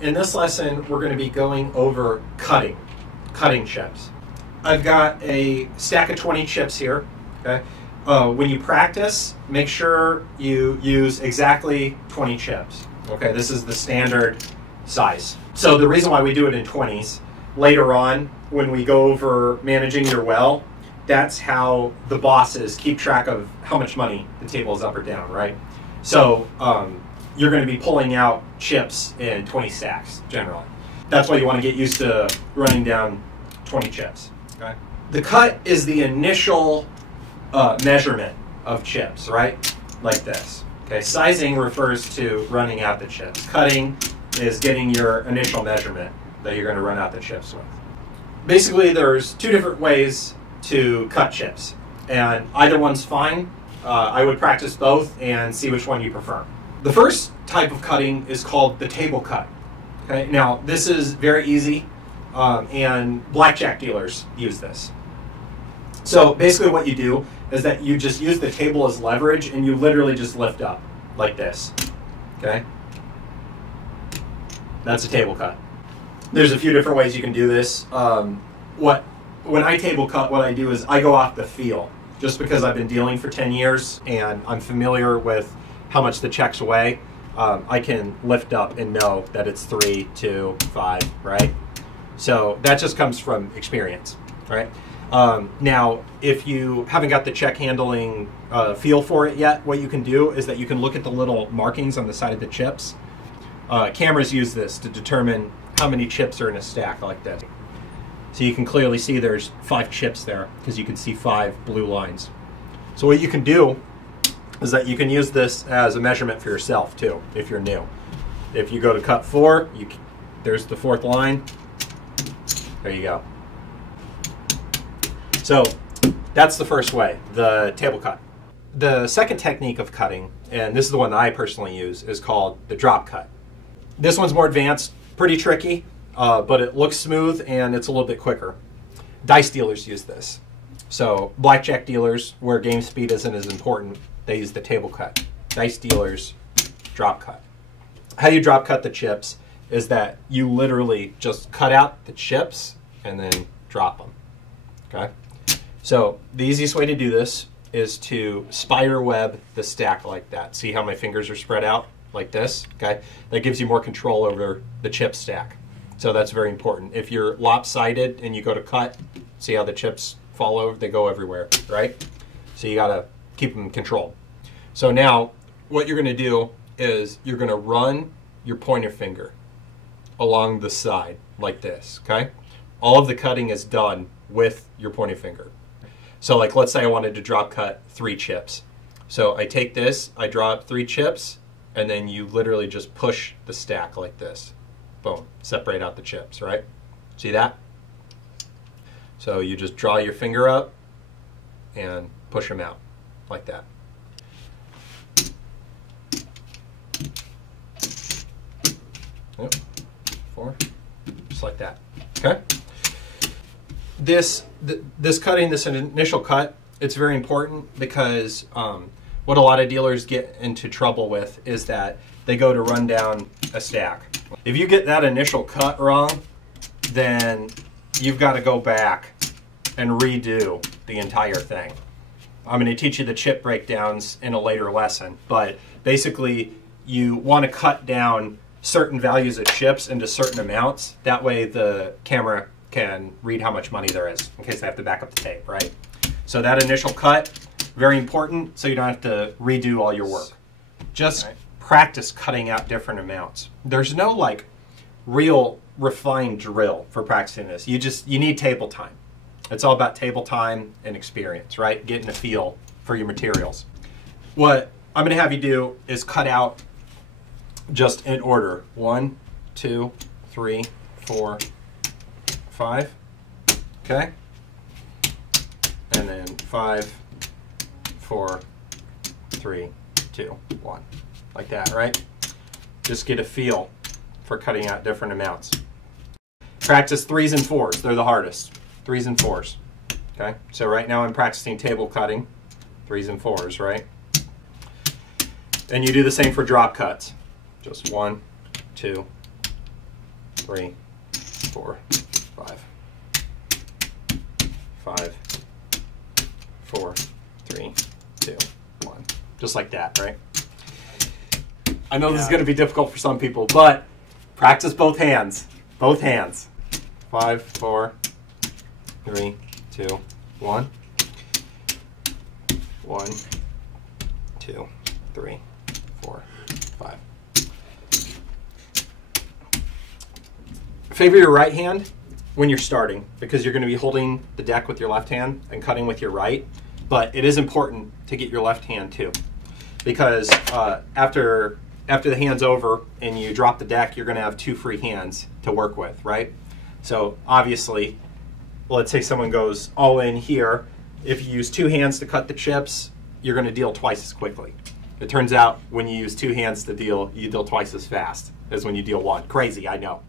In this lesson, we're going to be going over cutting chips. I've got a stack of 20 chips here. Okay. When you practice, make sure you use exactly 20 chips. Okay, this is the standard size. So the reason why we do it in 20s, later on when we go over managing your well, that's how the bosses keep track of how much money the table is up or down, right? So you're going to be pulling out chips in 20 stacks generally. That's why you want to get used to running down 20 chips. Okay. The cut is the initial measurement of chips, right? Like this. Okay. Sizing refers to running out the chips. Cutting is getting your initial measurement that you're going to run out the chips with. Basically, there's two different ways to cut chips, and either one's fine. I would practice both and see which one you prefer. The first type of cutting is called the table cut. Okay. Now, this is very easy, and blackjack dealers use this. So basically what you do is that you just use the table as leverage and you literally just lift up like this. Okay? That's a table cut. There's a few different ways you can do this. When I table cut, what I do is I go off the feel, just because I've been dealing for 10 years and I'm familiar with how much the checks weigh. I can lift up and know that it's 3, 2, 5, right? So that just comes from experience, right? Now, if you haven't got the check handling feel for it yet, what you can do is that you can look at the little markings on the side of the chips. Cameras use this to determine how many chips are in a stack like that. So you can clearly see there's 5 chips there because you can see 5 blue lines. So what you can do is that you can use this as a measurement for yourself too, if you're new. If you go to cut 4, there's the 4th line. There you go. So that's the first way, the table cut. The second technique of cutting, and this is the one that I personally use, is called the drop cut. This one's more advanced, pretty tricky, but it looks smooth and it's a little bit quicker. Dice dealers use this. So blackjack dealers, where game speed isn't as important, they use the table cut. Dice dealers, drop cut. How you drop cut the chips is that you literally just cut out the chips and then drop them. Okay? So the easiest way to do this is to spider web the stack like that. See how my fingers are spread out like this? Okay? That gives you more control over the chip stack. So that's very important. If you're lopsided and you go to cut, see how the chips fall over? They go everywhere, right? So you gotta keep them controlled. So now what you're gonna do is you're gonna run your pointer finger along the side like this, okay? All of the cutting is done with your pointer finger. So like, let's say I wanted to drop cut 3 chips. So I take this, I drop 3 chips, and then you literally just push the stack like this. Boom, separate out the chips, right? See that? So you just draw your finger up and push them out like that. Yep. 4, just like that, okay? This cutting, this initial cut, it's very important because what a lot of dealers get into trouble with is that they go to run down a stack. If you get that initial cut wrong, then you've got to go back and redo the entire thing. I'm going to teach you the chip breakdowns in a later lesson, but basically you want to cut down certain values of chips into certain amounts. That way the camera can read how much money there is in case they have to back up the tape, right? So that initial cut, very important, so you don't have to redo all your work. Just practice cutting out different amounts. There's no like real refined drill for practicing this. You need table time. It's all about table time and experience, right? Getting a feel for your materials. What I'm going to have you do is cut out just in order. 1, 2, 3, 4, 5. Okay? And then 5, 4, 3, 2, 1. Like that, right? Just get a feel for cutting out different amounts. Practice 3s and 4s. They're the hardest. 3s and 4s. Okay? So right now I'm practicing table cutting. 3s and 4s, right? And you do the same for drop cuts. Just 1, 2, 3, 4, 5. 5, 4, 3, 2, 1. Just like that, right? I know this is going to be difficult for some people, but practice both hands. Both hands. 5, 4, 3, 2, 1. 1, 2, 3, 4, 5. Favor your right hand when you're starting, because you're going to be holding the deck with your left hand and cutting with your right. But it is important to get your left hand too, because after the hand's over and you drop the deck, you're going to have 2 free hands to work with, right? So obviously, let's say someone goes all in here. If you use 2 hands to cut the chips, you're going to deal twice as quickly. It turns out when you use 2 hands to deal, you deal twice as fast as when you deal 1. Crazy, I know.